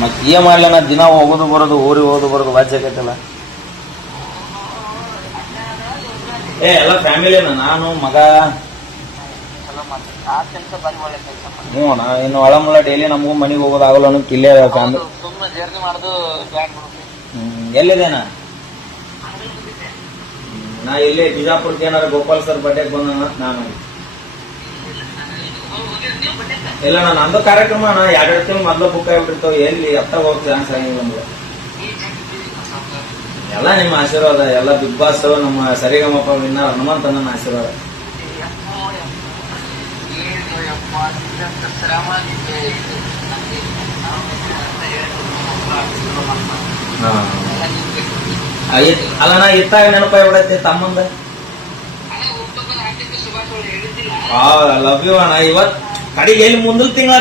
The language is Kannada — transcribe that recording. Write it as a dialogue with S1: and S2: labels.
S1: ಮತ್ ಏನ್ ಮಾಡ್ಲ ನಾ ದಿನ ಹೋಗೋದು ಬರೋದು ಊರಿಗೆ ಹೋಗೋದು ಬರೋದು ವಾಚ್ ಆಗೈತಲ್ಲ. ಏ ಎಲ್ಲ ಫ್ಯಾಮಿಲಿನ ನಾನು ಮಗ.
S2: ಆ ಕೆಲಸ ಬಾರಿ ಒಳ್ಳೆ ಕೆಲಸ ಮಾಡ್ತಾರೆ
S1: ಹ್ಞೂ ನಾ ಇನ್ನು ಒಳಮುಳ ಡೈಲಿ ನಮಗೂ ಮನೆಗೆ ಹೋಗೋದು ಆಗಲ್ಲ ಅನ್ನೋ ಫ್ಯಾಮಿಲಿ
S2: ಬಿಡುತ್ತೆ
S1: ಹ್ಮ್ ಎಲ್ಲಿದೇನ ನಾ ಇಲ್ಲೇ ಬಿಜಾಪುರಕ್ಕೆ ಏನಾರ ಗೋಪಾಲ್ ಸರ್ ಬಡ್ಡೆಗೆ ಬಂದ ನಾನು. ಇಲ್ಲ ನಾನು ಅಂದ ಕಾರ್ಯಕ್ರಮ ನಾ ಎರಡು ತಿಂಗಳು ಮೊದಲು ಬುಕ್ ಆಗಿಬಿಟ್ಟಿರ್ತಾವ. ಎಲ್ಲಿ ಅತ್ತ ಹೋಗ್ ಚಾನ್ಸ್ ಆಗಿಲ್ಲ ನಮ್ಗೆ ಎಲ್ಲ ನಿಮ್ಮ ಆಶೀರ್ವಾದ ಎಲ್ಲ ಬಿಗ್ ಬಾಸ್ ನಮ್ಮ ಸರಿಗಮಪ್ಪ ವಿನ್ನರ್ ಹನುಮಂತ ನನ್ನ ಆಶೀರ್ವಾದ. ಅಲ್ಲ ನಾ ಇತ್ತಾಗ ತಮ್ಮಂದ.
S2: ಹಾರ್ದಿಕ ಶುಭಾಶಯಗಳು ಹೇಳಿದ್ದಿಲ್ಲ.
S1: ಲವ್ ಯು ಅಣ್ಣ. ಇವತ್ ಕಡೆಗೆ ಎಲ್ಲಿ ಮುಂದಿನ ತಿಂಗಳ